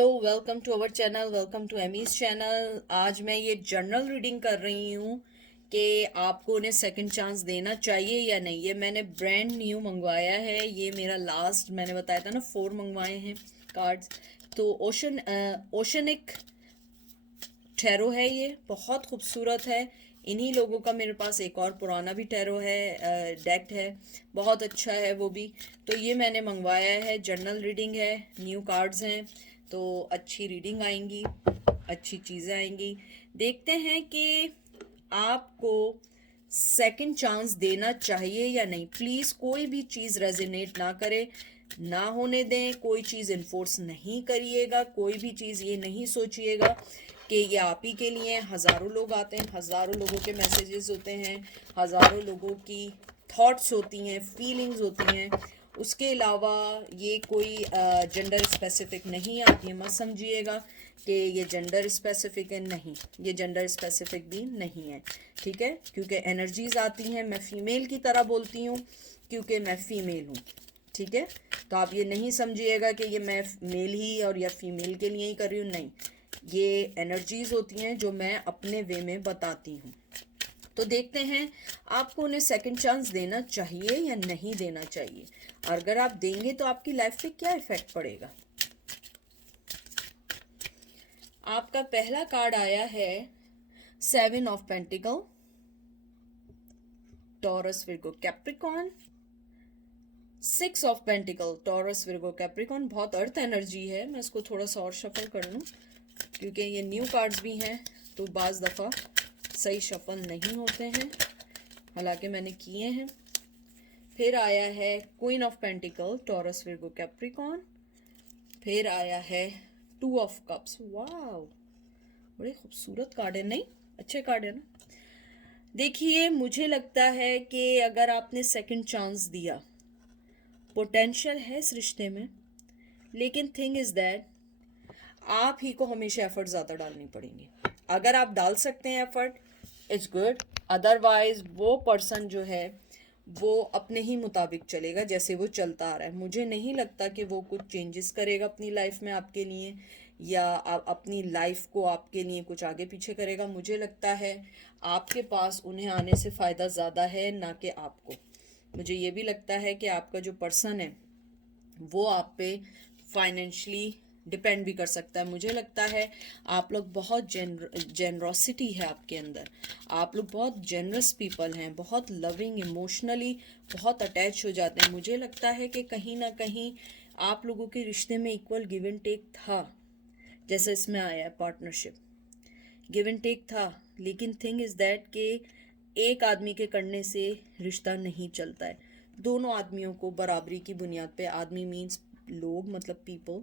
Hello, welcome to our channel, welcome to Amy's channel. आज मैं ये जर्नल रीडिंग कर रही हूँ कि आपको उन्हें सेकंड चांस देना चाहिए या नहीं। ये मैंने ब्रांड न्यू मंगवाया है। ये मेरा लास्ट मैंने बताया था ना 4 मंगवाए हैं कार्ड्स। तो ओशनिक टैरो है, ये बहुत खूबसूरत है। इन्हीं लोगों का मेरे पास एक और पुराना भी टैरो है, डेक है, बहुत अच्छा है वो भी। तो ये मैंने मंगवाया है, जर्नल रीडिंग है, न्यू कार्ड्स हैं, तो अच्छी रीडिंग आएंगी, अच्छी चीज़ें आएंगी। देखते हैं कि आपको सेकंड चांस देना चाहिए या नहीं। प्लीज़ कोई भी चीज़ रेजोनेट ना करे, ना होने दें। कोई चीज़ इन्फोर्स नहीं करिएगा, कोई भी चीज़ ये नहीं सोचिएगा कि ये आप ही के लिए। हज़ारों लोग आते हैं, हज़ारों लोगों के मैसेजेस होते हैं, हज़ारों लोगों की थॉट्स होती हैं, फीलिंग्स होती हैं। उसके अलावा ये कोई जेंडर स्पेसिफिक नहीं। आप ये मत समझिएगा कि ये जेंडर स्पेसिफिक है, नहीं, ये जेंडर स्पेसिफिक भी नहीं है, ठीक है। क्योंकि एनर्जीज आती हैं, मैं फ़ीमेल की तरह बोलती हूँ क्योंकि मैं फ़ीमेल हूँ, ठीक है। तो आप ये नहीं समझिएगा कि ये मैं मेल ही और या फीमेल के लिए ही कर रही हूँ, नहीं। ये एनर्जीज होती हैं जो मैं अपने वे में बताती हूँ। तो देखते हैं आपको उन्हें सेकंड चांस देना चाहिए या नहीं देना चाहिए। अगर आप देंगे तो आपकी लाइफ पे क्या इफेक्ट पड़ेगा। आपका पहला कार्ड आया है 7 of pentacle, taurus Virgo Capricorn. 6 of pentacle, taurus Virgo Capricorn. बहुत अर्थ एनर्जी है। मैं इसको थोड़ा सा और शफल कर लूँ क्योंकि ये न्यू कार्ड्स भी हैं तो बाज़ दफ़ा सही शफल नहीं होते हैं, हालांकि मैंने किए हैं। फिर आया है queen of pentacle, taurus Virgo Capricorn. फिर आया है 2 ऑफ कप्स। वाह, बड़े खूबसूरत कार्ड है, नहीं? अच्छे कार्ड है ना। देखिए, मुझे लगता है कि अगर आपने सेकंड चांस दिया, पोटेंशियल है इस रिश्ते में, लेकिन थिंग इज दैट आप ही को हमेशा एफर्ट ज़्यादा डालनी पड़ेंगी। अगर आप डाल सकते हैं एफर्ट, इट्स गुड। अदरवाइज वो पर्सन जो है वो अपने ही मुताबिक चलेगा जैसे वो चलता आ रहा है। मुझे नहीं लगता कि वो कुछ चेंजेस करेगा अपनी लाइफ में आपके लिए, या अपनी लाइफ को आपके लिए कुछ आगे पीछे करेगा। मुझे लगता है आपके पास उन्हें आने से फ़ायदा ज़्यादा है, ना कि आपको। मुझे ये भी लगता है कि आपका जो पर्सन है वो आप पे फाइनेंशली डिपेंड भी कर सकता है। मुझे लगता है आप लोग बहुत जेनरोसिटी है आपके अंदर। आप लोग बहुत जेनरस पीपल हैं, बहुत लविंग, इमोशनली बहुत अटैच हो जाते हैं। मुझे लगता है कि कहीं ना कहीं आप लोगों के रिश्ते में इक्वल गिव एंड टेक था, जैसे इसमें आया है पार्टनरशिप। गिव एंड टेक था, लेकिन थिंग इज़ दैट कि एक आदमी के करने से रिश्ता नहीं चलता है। दोनों आदमियों को बराबरी की बुनियाद पे, आदमी मीन्स लोग, मतलब people,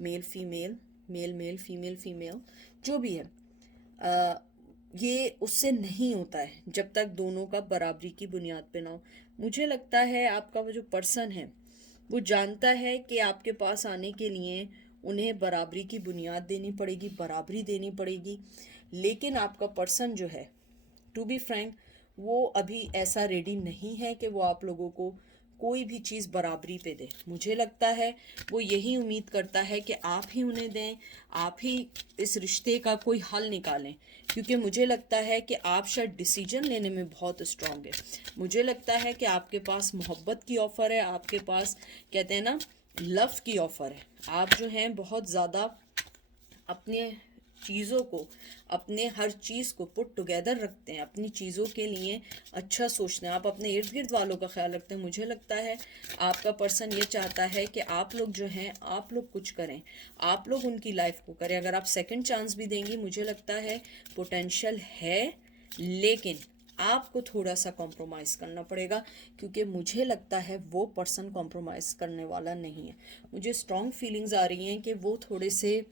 male female, male male, female female, जो भी है, आ, ये उससे नहीं होता है जब तक दोनों का बराबरी की बुनियाद पे ना हो। मुझे लगता है आपका वो जो पर्सन है वो जानता है कि आपके पास आने के लिए उन्हें बराबरी की बुनियाद देनी पड़ेगी, बराबरी देनी पड़ेगी। लेकिन आपका पर्सन जो है, टू बी फ्रैंक, वो अभी ऐसा रेडी नहीं है कि वो आप लोगों को कोई भी चीज़ बराबरी पे दे। मुझे लगता है वो यही उम्मीद करता है कि आप ही उन्हें दें, आप ही इस रिश्ते का कोई हल निकालें। क्योंकि मुझे लगता है कि आप शायद डिसीजन लेने में बहुत स्ट्रांग है। मुझे लगता है कि आपके पास मोहब्बत की ऑफ़र है, आपके पास कहते हैं ना लव की ऑफ़र है। आप जो हैं बहुत ज़्यादा अपने चीज़ों को, अपने हर चीज़ को पुट टुगेदर रखते हैं, अपनी चीज़ों के लिए अच्छा सोचते हैं, आप अपने इर्द गिर्द वालों का ख्याल रखते हैं। मुझे लगता है आपका पर्सन ये चाहता है कि आप लोग जो हैं, आप लोग कुछ करें, आप लोग उनकी लाइफ को करें। अगर आप सेकंड चांस भी देंगी, मुझे लगता है पोटेंशियल है, लेकिन आपको थोड़ा सा कॉम्प्रोमाइज़ करना पड़ेगा, क्योंकि मुझे लगता है वो पर्सन कॉम्प्रोमाइज़ करने वाला नहीं है। मुझे स्ट्रॉन्ग फीलिंग्स आ रही हैं कि वो थोड़े से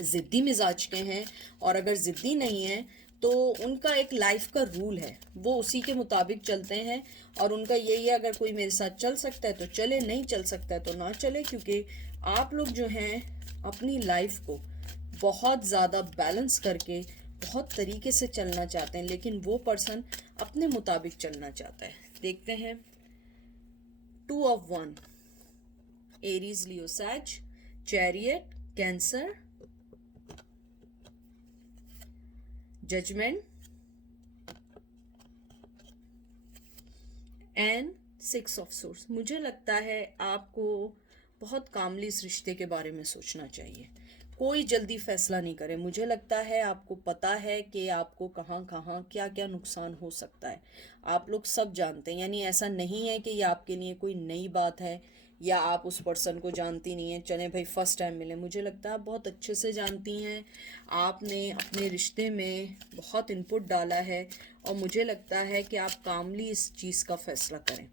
ज़िद्दी मिजाज के हैं, और अगर ज़िद्दी नहीं है तो उनका एक लाइफ का रूल है, वो उसी के मुताबिक चलते हैं। और उनका यही है, अगर कोई मेरे साथ चल सकता है तो चले, नहीं चल सकता है तो ना चले। क्योंकि आप लोग जो हैं अपनी लाइफ को बहुत ज़्यादा बैलेंस करके बहुत तरीके से चलना चाहते हैं, लेकिन वो पर्सन अपने मुताबिक चलना चाहता है। देखते हैं 2 of 1, Aries Leo sage, chariot, cancer, judgement and 6 of swords. मुझे लगता है आपको बहुत कामली इस रिश्ते के बारे में सोचना चाहिए। कोई जल्दी फैसला नहीं करे। मुझे लगता है आपको पता है कि आपको कहाँ कहाँ क्या क्या नुकसान हो सकता है। आप लोग सब जानते हैं, यानी ऐसा नहीं है कि ये आपके लिए कोई नई बात है या आप उस पर्सन को जानती नहीं है, चले भाई फर्स्ट टाइम मिले। मुझे लगता है आप बहुत अच्छे से जानती हैं। आपने अपने रिश्ते में बहुत इनपुट डाला है और मुझे लगता है कि आप कामली इस चीज़ का फैसला करें,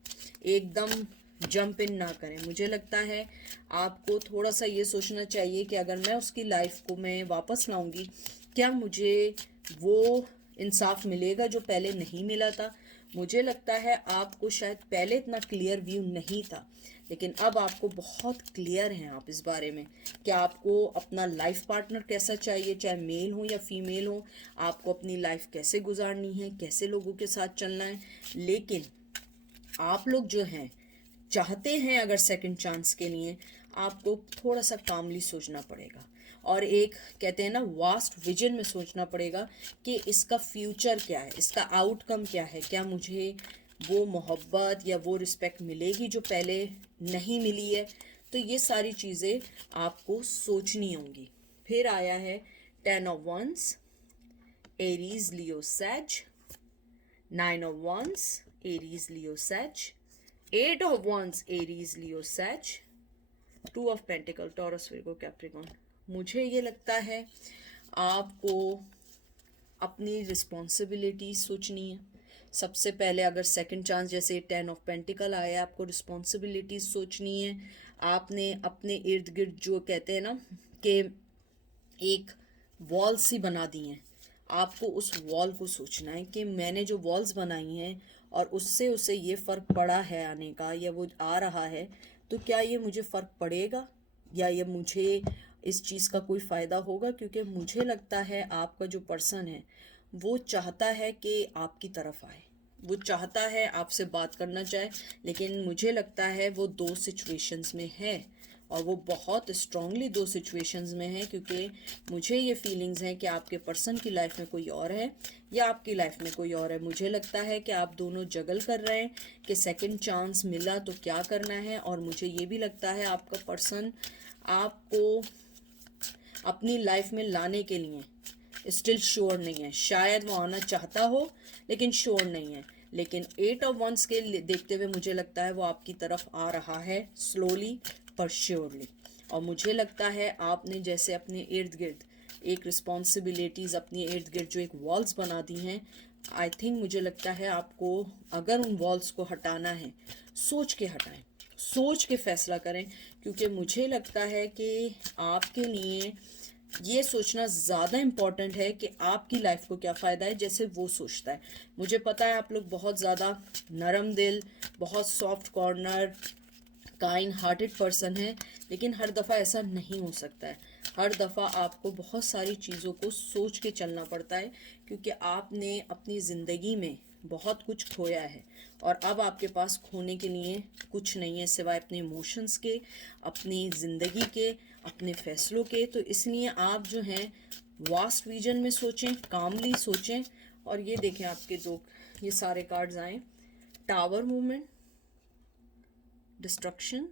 एकदम जंप इन ना करें। मुझे लगता है आपको थोड़ा सा ये सोचना चाहिए कि अगर मैं उसकी लाइफ को मैं वापस लाऊंगी, क्या मुझे वो इंसाफ मिलेगा जो पहले नहीं मिला था। मुझे लगता है आपको शायद पहले इतना क्लियर व्यू नहीं था, लेकिन अब आपको बहुत क्लियर हैं आप इस बारे में कि आपको अपना लाइफ पार्टनर कैसा चाहिए, चाहे मेल हो या फीमेल हो। आपको अपनी लाइफ कैसे गुजारनी है, कैसे लोगों के साथ चलना है। लेकिन आप लोग जो हैं चाहते हैं अगर सेकंड चांस के लिए, आपको थोड़ा सा कामली सोचना पड़ेगा और एक कहते हैं ना वास्ट विजन में सोचना पड़ेगा कि इसका फ्यूचर क्या है, इसका आउटकम क्या है। क्या मुझे वो मोहब्बत या वो रिस्पेक्ट मिलेगी जो पहले नहीं मिली है। तो ये सारी चीज़ें आपको सोचनी होंगी। फिर आया है 10 ऑफ वंस, एरीज, लियो, सैज, 9 ऑफ वंस, एरीज, लियो, सैज, 8 of Wands, Aries, Leo, Sag, 2 of Pentacle, Taurus, Virgo, Capricorn। मुझे ये लगता है आपको अपनी रिस्पॉन्सिबिलिटी सोचनी है सबसे पहले। अगर सेकंड चांस जैसे 10 ऑफ पेंटिकल आया, आपको रिस्पॉन्सिबिलिटी सोचनी है। आपने अपने इर्द गिर्द जो कहते हैं ना कि एक वॉल सी बना दी हैं, आपको उस वॉल को सोचना है कि मैंने जो वॉल्स बनाई हैं और उससे उसे ये फ़र्क पड़ा है आने का या वो आ रहा है, तो क्या ये मुझे फ़र्क पड़ेगा या ये मुझे इस चीज़ का कोई फ़ायदा होगा। क्योंकि मुझे लगता है आपका जो पर्सन है वो चाहता है कि आपकी तरफ आए, वो चाहता है आपसे बात करना चाहे, लेकिन मुझे लगता है वो 2 सिचुएशंस में है और वो बहुत स्ट्रांगली 2 सिचुएशंस में है। क्योंकि मुझे ये फीलिंग्स हैं कि आपके पर्सन की लाइफ में कोई और है या आपकी लाइफ में कोई और है। मुझे लगता है कि आप दोनों जगल कर रहे हैं कि सेकंड चांस मिला तो क्या करना है। और मुझे ये भी लगता है आपका पर्सन आपको अपनी लाइफ में लाने के लिए स्टिल श्योर नहीं है। शायद वो आना चाहता हो लेकिन श्योर नहीं है। लेकिन 8 ऑफ वंस के देखते हुए मुझे लगता है वो आपकी तरफ आ रहा है स्लोली पर श्योरली। और मुझे लगता है आपने जैसे अपने इर्द गिर्द एक रिस्पॉन्सिबिलिटीज़ अपनी इर्द गिर्द जो एक वॉल्स बना दी हैं, आई थिंक मुझे लगता है आपको अगर उन वॉल्स को हटाना है सोच के हटाएं, सोच के फैसला करें। क्योंकि मुझे लगता है कि आपके लिए ये सोचना ज़्यादा इम्पॉर्टेंट है कि आपकी लाइफ को क्या फ़ायदा है जैसे वो सोचता है। मुझे पता है आप लोग बहुत ज़्यादा नरम दिल, बहुत soft corner, kind hearted person है, लेकिन हर दफ़ा ऐसा नहीं हो सकता है। हर दफ़ा आपको बहुत सारी चीज़ों को सोच के चलना पड़ता है क्योंकि आपने अपनी ज़िंदगी में बहुत कुछ खोया है और अब आपके पास खोने के लिए कुछ नहीं है सिवाय अपने इमोशंस के, अपनी ज़िंदगी के, अपने फैसलों के। तो इसलिए आप जो हैं वास्ट विजन में सोचें, कामली सोचें। और ये देखें आपके दो ये सारे कार्ड्स आए, tower movement, destruction,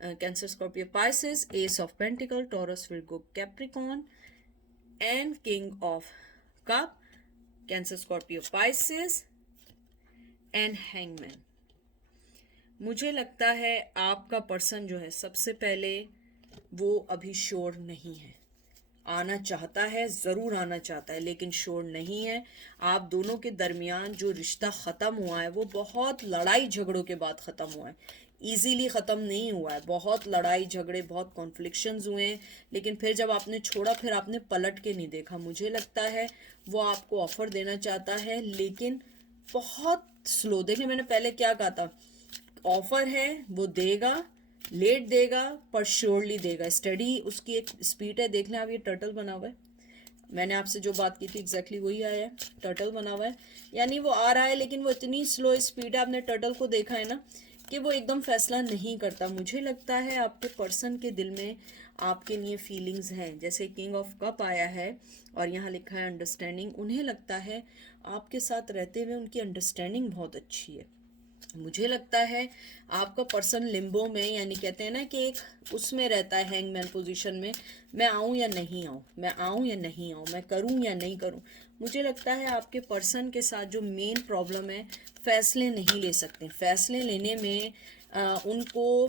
cancer, Scorpio, Pisces, S of pentacle, taurus, Virgo, Capricorn and king of cup, cancer, Scorpio, Pisces and hangman. मुझे लगता है आपका पर्सन जो है सबसे पहले वो अभी श्योर नहीं है, आना चाहता है, ज़रूर आना चाहता है लेकिन श्योर नहीं है। आप दोनों के दरमियान जो रिश्ता ख़त्म हुआ है वो बहुत लड़ाई झगड़ों के बाद ख़त्म हुआ है, इजीली ख़त्म नहीं हुआ है। बहुत लड़ाई झगड़े, बहुत कॉन्फ्लिक्शंस हुए हैं, लेकिन फिर जब आपने छोड़ा फिर आपने पलट के नहीं देखा। मुझे लगता है वो आपको ऑफ़र देना चाहता है लेकिन बहुत स्लो। देखिए मैंने पहले क्या कहा था, ऑफ़र है वो देगा, लेट देगा पर श्योरली देगा। स्टडी उसकी एक स्पीड है, देख लें आप, ये टर्टल बना हुआ है, मैंने आपसे जो बात की थी एग्जैक्टली वही आया है, टर्टल बना हुआ है। यानी वो आ रहा है लेकिन वो इतनी स्लो स्पीड है, आपने टर्टल को देखा है ना कि वो एकदम फैसला नहीं करता। मुझे लगता है आपके पर्सन के दिल में आपके लिए फीलिंग्स हैं। जैसे किंग ऑफ कप आया है और यहाँ लिखा है अंडरस्टैंडिंग। उन्हें लगता है आपके साथ रहते हुए उनकी अंडरस्टैंडिंग बहुत अच्छी है। मुझे लगता है आपका पर्सन लिम्बो में, यानी कहते हैं ना कि एक उसमें रहता है हैंगमैन पोजीशन में, मैं आऊँ या नहीं आऊँ, मैं आऊँ या नहीं आऊँ, मैं करूँ या नहीं करूँ। मुझे लगता है आपके पर्सन के साथ जो मेन प्रॉब्लम है, फैसले नहीं ले सकते। फैसले लेने में उनको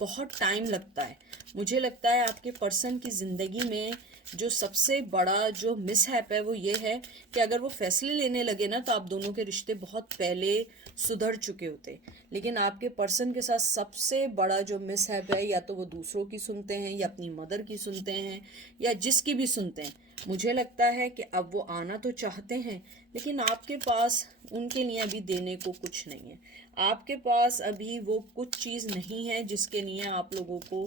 बहुत टाइम लगता है। मुझे लगता है आपके पर्सन की ज़िंदगी में जो सबसे बड़ा जो मिसहैप है वो ये है कि अगर वो फैसले लेने लगे ना तो आप दोनों के रिश्ते बहुत पहले सुधर चुके होते। लेकिन आपके पर्सन के साथ सबसे बड़ा जो मिसहैप है, या तो वो दूसरों की सुनते हैं या अपनी मदर की सुनते हैं या जिसकी भी सुनते हैं। मुझे लगता है कि अब वो आना तो चाहते हैं लेकिन आपके पास उनके लिए अभी देने को कुछ नहीं है। आपके पास अभी वो कुछ चीज़ नहीं है जिसके लिए आप लोगों को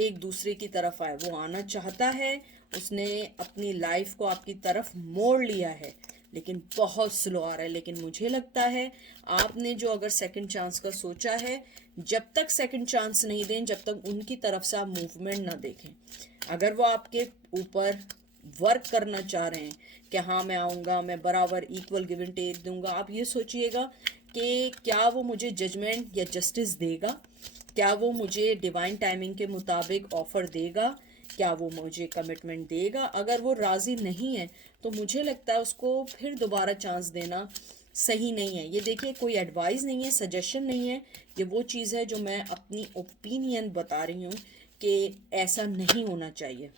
एक दूसरे की तरफ आए। वो आना चाहता है, उसने अपनी लाइफ को आपकी तरफ मोड़ लिया है लेकिन बहुत स्लो आ रहा है। लेकिन मुझे लगता है आपने जो अगर सेकंड चांस का सोचा है, जब तक सेकंड चांस नहीं दें, जब तक उनकी तरफ से आप मूवमेंट ना देखें। अगर वो आपके ऊपर वर्क करना चाह रहे हैं कि हाँ मैं आऊँगा, मैं बराबर इक्वल गिव एंड टेक दूंगा, आप ये सोचिएगा कि क्या वो मुझे जजमेंट या जस्टिस देगा, क्या वो मुझे डिवाइन टाइमिंग के मुताबिक ऑफर देगा, क्या वो मुझे कमिटमेंट देगा। अगर वो राज़ी नहीं है तो मुझे लगता है उसको फिर दोबारा चांस देना सही नहीं है। ये देखिए, कोई एडवाइस नहीं है, सजेशन नहीं है, ये वो चीज़ है जो मैं अपनी ओपिनियन बता रही हूँ कि ऐसा नहीं होना चाहिए।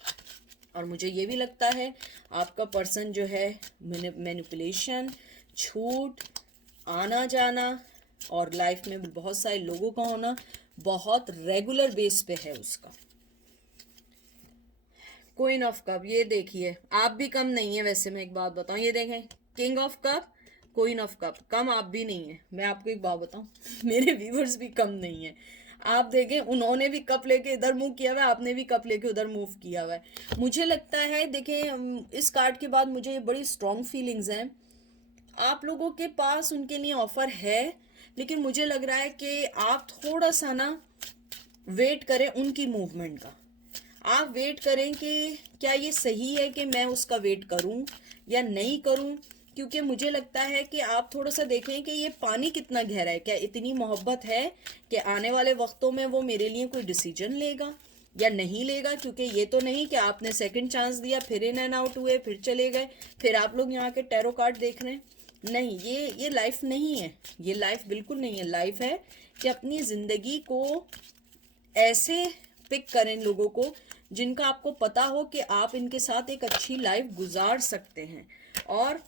और मुझे ये भी लगता है आपका पर्सन जो है मैनिपुलेशन, झूठ, आना जाना और लाइफ में बहुत सारे लोगों का होना बहुत रेगुलर बेस पे है उसका। क्वीन ऑफ कप, ये देखिए आप भी कम नहीं है। वैसे मैं एक बात बताऊं, ये देखें king of cup, queen of cup, कम आप भी नहीं है। मैं आपको एक बात बताऊं मेरे व्यूवर्स भी कम नहीं है। आप देखें उन्होंने भी कप लेके इधर मूव किया हुआ है, आपने भी कप लेके उधर मूव किया हुआ है। मुझे लगता है देखें इस कार्ड के बाद मुझे बड़ी स्ट्रॉन्ग फीलिंग्स हैं। आप लोगों के पास उनके लिए ऑफर है लेकिन मुझे लग रहा है कि आप थोड़ा सा ना वेट करें उनकी मूवमेंट का। आप वेट करें कि क्या ये सही है कि मैं उसका वेट करूं या नहीं करूं, क्योंकि मुझे लगता है कि आप थोड़ा सा देखें कि ये पानी कितना गहरा है। क्या इतनी मोहब्बत है कि आने वाले वक्तों में वो मेरे लिए कोई डिसीजन लेगा या नहीं लेगा। क्योंकि ये तो नहीं कि आपने सेकंड चांस दिया, फिर इन एंड आउट हुए, फिर चले गए, फिर आप लोग यहाँ के टैरो कार्ड देख रहे हैं। नहीं, ये लाइफ नहीं है, ये लाइफ बिल्कुल नहीं है। लाइफ है कि अपनी ज़िंदगी को ऐसे पिक करें लोगों को जिनका आपको पता हो कि आप इनके साथ एक अच्छी लाइफ गुजार सकते हैं और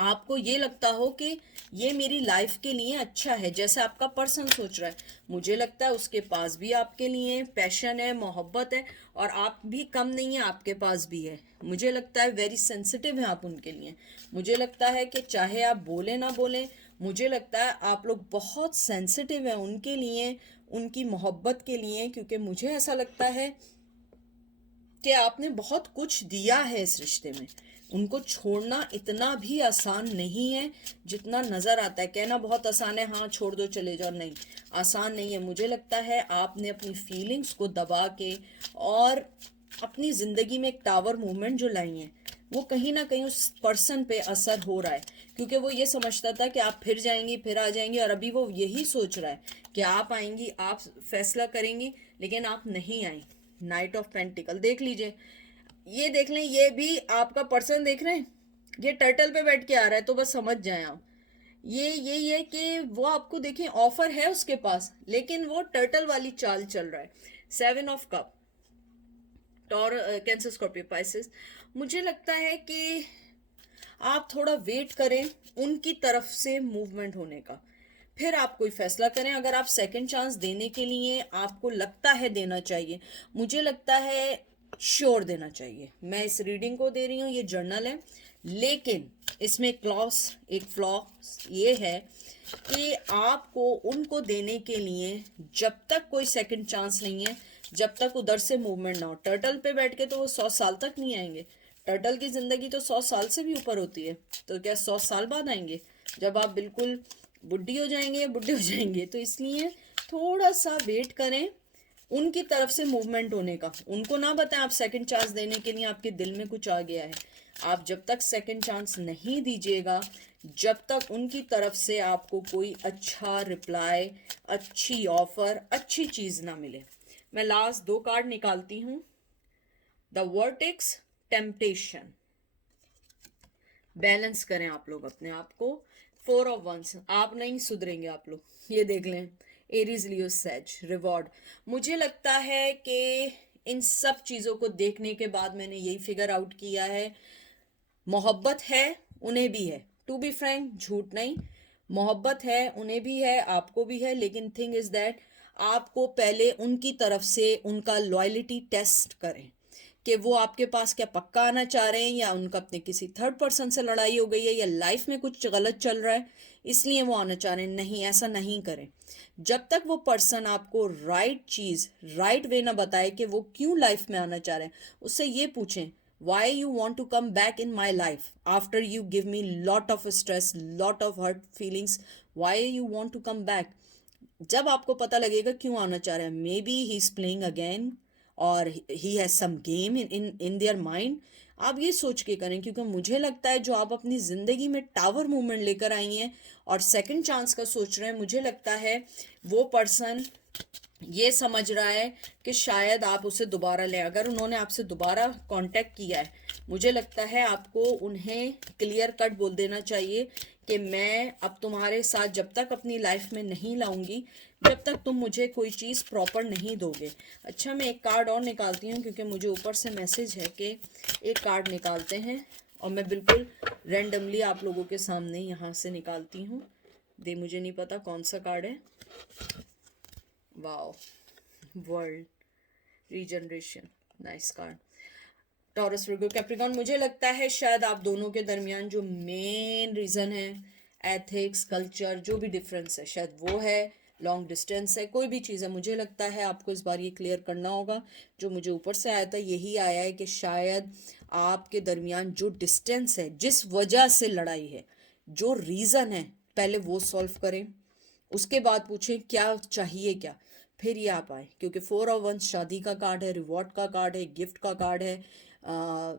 आपको ये लगता हो कि ये मेरी लाइफ के लिए अच्छा है, जैसे आपका पर्सन सोच रहा है। मुझे लगता है उसके पास भी आपके लिए पैशन है, मोहब्बत है और आप भी कम नहीं है, आपके पास भी है। मुझे लगता है वेरी सेंसिटिव है आप उनके लिए। मुझे लगता है कि चाहे आप बोले ना बोले, मुझे लगता है आप लोग बहुत सेंसिटिव हैं उनके लिए, उनकी मोहब्बत के लिए। क्योंकि मुझे ऐसा लगता है कि आपने बहुत कुछ दिया है इस रिश्ते में। उनको छोड़ना इतना भी आसान नहीं है जितना नज़र आता है। कहना बहुत आसान है, हाँ छोड़ दो चले जाओ, नहीं, आसान नहीं है। मुझे लगता है आपने अपनी फीलिंग्स को दबा के और अपनी ज़िंदगी में एक टावर मूवमेंट जो लाई है, वो कहीं ना कहीं उस पर्सन पे असर हो रहा है। क्योंकि वो ये समझता था कि आप फिर जाएंगी, फिर आ जाएंगी, और अभी वो यही सोच रहा है कि आप आएंगी, आप फैसला करेंगी, लेकिन आप नहीं आई। नाइट ऑफ पेंटिकल देख लीजिए, ये देख लें, ये भी आपका पर्सन देख रहे हैं, ये टर्टल पे बैठ के आ रहा है, तो बस समझ जाएं आप। ये कि वो आपको देखें ऑफर है उसके पास, लेकिन वो टर्टल वाली चाल चल रहा है। 7 ऑफ कप, टॉर, कैंसर, स्कॉर्पियो, पाइसेस। मुझे लगता है कि आप थोड़ा वेट करें उनकी तरफ से मूवमेंट होने का, फिर आप कोई फैसला करें। अगर आप सेकंड चांस देने के लिए आपको लगता है देना चाहिए, मुझे लगता है श्योर देना चाहिए। मैं इस रीडिंग को दे रही हूँ, ये जर्नल है, लेकिन इसमें एक फ्लॉ ये है कि आपको उनको देने के लिए जब तक कोई सेकंड चांस नहीं है, जब तक उधर से मूवमेंट ना हो। टर्टल पे बैठ के तो वो 100 साल तक नहीं आएंगे। टर्टल की जिंदगी तो 100 साल से भी ऊपर होती है, तो क्या 100 साल बाद आएंगे? जब आप बिल्कुल बुढ़ी हो जाएंगे या बुढ़े हो जाएंगे, तो इसलिए थोड़ा सा वेट करें उनकी तरफ से मूवमेंट होने का। उनको ना बताएं आप सेकंड चांस देने के लिए आपके दिल में कुछ आ गया है। आप जब तक सेकंड चांस नहीं दीजिएगा, जब तक उनकी तरफ से आपको कोई अच्छा रिप्लाई, अच्छी ऑफर, अच्छी चीज ना मिले। मैं लास्ट 2 कार्ड निकालती हूँ। The vertex, temptation. बैलेंस करें आप लोग अपने आप को। 4 ऑफ वंस, आप नहीं सुधरेंगे आप लोग, ये देख लें। एरीज, लियो, सेज, रिवॉर्ड। मुझे लगता है कि इन सब चीज़ों को देखने के बाद मैंने यही फिगर आउट किया है, मोहब्बत है उन्हें भी है। टू बी फ्रैंक, झूठ नहीं, मोहब्बत है उन्हें भी है, आपको भी है। लेकिन थिंग इज दैट आपको पहले उनकी तरफ से उनका लॉयल्टी टेस्ट करें कि वो आपके पास क्या पक्का आना चाह रहे हैं, या उनका अपने किसी थर्ड पर्सन से लड़ाई हो गई है, या लाइफ में कुछ गलत चल रहा है इसलिए वो आना चाह रहे हैं। नहीं, ऐसा नहीं करें। जब तक वो पर्सन आपको राइट चीज़, राइट वे ना बताए कि वो क्यों लाइफ में आना चाह रहे हैं, उससे ये पूछें, why you want to come back in my life after you give me lot of stress, lot of hurt feelings, why you want to come back? जब आपको पता लगेगा क्यों आना चाह रहे हैं, maybe he is playing again और he has some game in their mind, आप ये सोच के करें। क्योंकि मुझे लगता है जो आप अपनी ज़िंदगी में टावर मूवमेंट लेकर आई हैं और सेकंड चांस का सोच रहे हैं, मुझे लगता है वो पर्सन ये समझ रहा है कि शायद आप उसे दोबारा लें। अगर उन्होंने आपसे दोबारा कांटेक्ट किया है, मुझे लगता है आपको उन्हें क्लियर कट बोल देना चाहिए कि मैं अब तुम्हारे साथ जब तक अपनी लाइफ में नहीं लाऊंगी, जब तक तुम मुझे कोई चीज़ प्रॉपर नहीं दोगे। अच्छा, मैं एक कार्ड और निकालती हूँ क्योंकि मुझे ऊपर से मैसेज है कि एक कार्ड निकालते हैं, और मैं बिल्कुल रैंडमली आप लोगों के सामने यहाँ से निकालती हूँ। मुझे नहीं पता कौन सा कार्ड है। Wow, world regeneration, nice card. Taurus, Virgo, Capricorn. मुझे लगता है शायद आप दोनों के दरमियान जो मेन रीज़न है, एथिक्स, कल्चर, जो भी डिफरेंस है, शायद वो है, लॉन्ग डिस्टेंस है, कोई भी चीज़ है। मुझे लगता है आपको इस बार ये क्लियर करना होगा। जो मुझे ऊपर से आया था यही आया है कि शायद आपके दरमियान जो डिस्टेंस है, जिस वजह से लड़ाई है, जो रीज़न है, पहले वो सॉल्व करें, उसके बाद पूछें क्या चाहिए, क्या, फिर ये आप आए। क्योंकि 4 ऑफ वंस शादी का कार्ड है, रिवॉर्ड का कार्ड है, गिफ्ट का कार्ड है,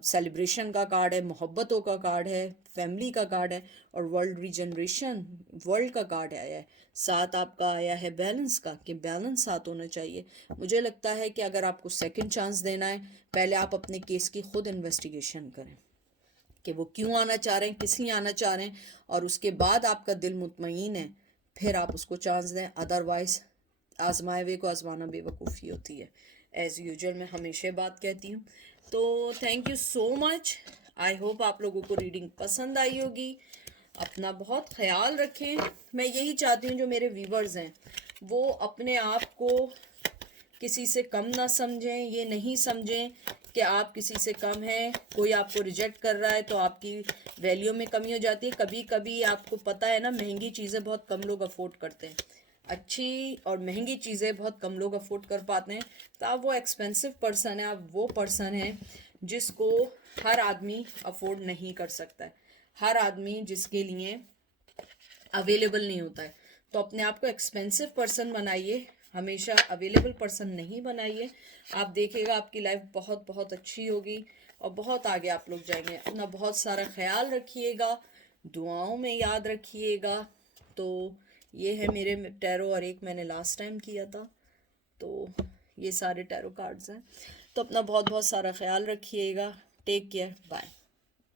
सेलिब्रेशन का कार्ड है, मोहब्बतों का कार्ड है, फैमिली का कार्ड है, और वर्ल्ड रीजनरेशन, वर्ल्ड का कार्ड आया है। साथ आपका आया है बैलेंस का, कि बैलेंस साथ होना चाहिए। मुझे लगता है कि अगर आपको सेकंड चांस देना है, पहले आप अपने केस की खुद इन्वेस्टिगेशन करें कि वो क्यों आना चाह रहे हैं, किस लिए आना चाह रहे हैं, और उसके बाद आपका दिल मुतमईन है, फिर आप उसको चांस दें। अदरवाइज आजमाए हुए को आजमाना बेवकूफ़ी होती है। एज़ यूजुअल मैं हमेशा बात कहती हूँ। तो thank you so much. I hope आप लोगों को रीडिंग पसंद आई होगी। अपना बहुत ख्याल रखें। मैं यही चाहती हूँ जो मेरे व्यूवर्स हैं वो अपने आप को किसी से कम ना समझें, ये नहीं समझें कि आप किसी से कम हैं। कोई आपको रिजेक्ट कर रहा है तो आपकी वैल्यू में कमी हो जाती है। कभी कभी आपको पता है ना, महंगी चीज़ें बहुत कम लोग अफोर्ड करते हैं, अच्छी और महंगी चीज़ें बहुत कम लोग अफोर्ड कर पाते हैं। तो आप वो एक्सपेंसिव पर्सन है, आप वो पर्सन है जिसको हर आदमी अफोर्ड नहीं कर सकता है, हर आदमी जिसके लिए अवेलेबल नहीं होता है। तो अपने आप को एक्सपेंसिव पर्सन बनाइए, हमेशा अवेलेबल पर्सन नहीं बनाइए। आप देखिएगा आपकी लाइफ बहुत बहुत अच्छी होगी और बहुत आगे आप लोग जाएंगे। अपना बहुत सारा ख्याल रखिएगा, दुआओं में याद रखिएगा। तो ये है मेरे टैरो, और एक मैंने लास्ट टाइम किया था। तो ये सारे टैरो कार्ड्स हैं। तो अपना बहुत बहुत सारा ख्याल रखिएगा। Take care, bye.